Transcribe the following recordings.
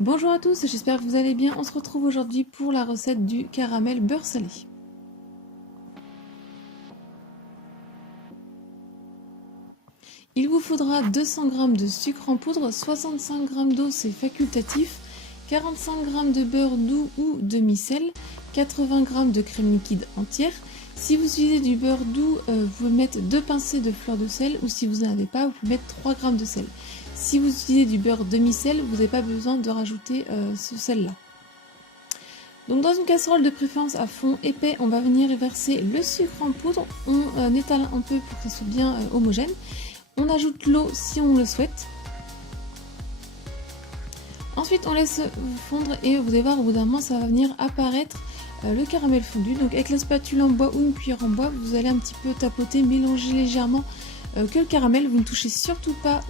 Bonjour à tous, j'espère que vous allez bien. On se retrouve aujourd'hui pour la recette du caramel beurre salé. Il vous faudra 200 g de sucre en poudre, 65 g d'eau, c'est facultatif, 45 g de beurre doux ou demi-sel, 80 g de crème liquide entière. Si vous utilisez du beurre doux, vous pouvez mettre 2 pincées de fleur de sel, ou si vous n'en avez pas, vous pouvez mettre 3 g de sel. Si vous utilisez du beurre demi-sel, vous n'avez pas besoin de rajouter ce sel-là. Donc dans une casserole de préférence à fond épais, on va venir verser le sucre en poudre, on étale un peu pour que ce soit bien homogène. On ajoute l'eau si on le souhaite. Ensuite on laisse fondre et vous allez voir au bout d'un moment ça va venir apparaître le caramel fondu. Donc avec la spatule en bois ou une cuillère en bois, vous allez un petit peu tapoter, mélanger légèrement que le caramel. Vous ne touchez surtout pas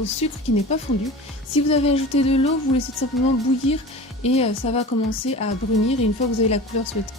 au sucre qui n'est pas fondu. Si vous avez ajouté de l'eau, vous laissez simplement bouillir et ça va commencer à brunir, et une fois que vous avez la couleur souhaitée.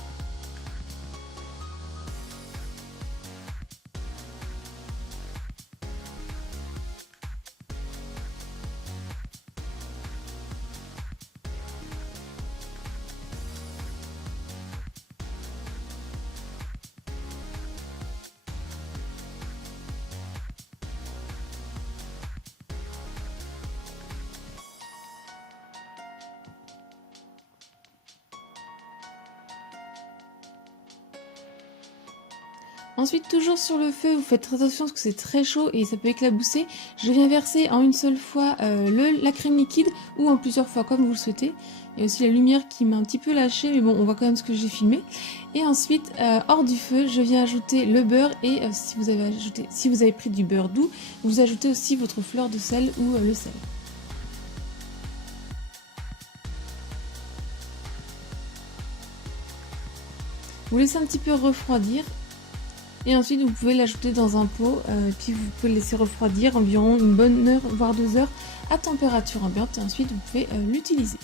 Ensuite, toujours sur le feu, vous faites très attention parce que c'est très chaud et ça peut éclabousser. Je viens verser en une seule fois la crème liquide ou en plusieurs fois comme vous le souhaitez. Il y a aussi la lumière qui m'a un petit peu lâché, mais bon, on voit quand même ce que j'ai filmé. Et ensuite, hors du feu, je viens ajouter le beurre et si vous avez pris du beurre doux, vous ajoutez aussi votre fleur de sel ou le sel. Vous laissez un petit peu refroidir. Et ensuite, vous pouvez l'ajouter dans un pot, puis vous pouvez le laisser refroidir environ une bonne heure, voire 2 heures, à température ambiante. Et ensuite, vous pouvez l'utiliser.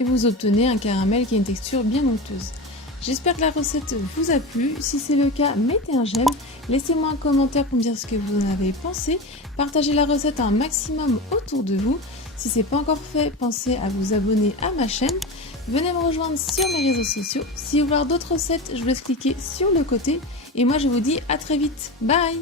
Et vous obtenez un caramel qui a une texture bien onctueuse. J'espère que la recette vous a plu. Si c'est le cas, mettez un j'aime. Laissez-moi un commentaire pour me dire ce que vous en avez pensé. Partagez la recette un maximum autour de vous. Si ce n'est pas encore fait, pensez à vous abonner à ma chaîne. Venez me rejoindre sur mes réseaux sociaux. Si vous voulez voir d'autres recettes, je vous laisse cliquer sur le côté. Et moi, je vous dis à très vite. Bye!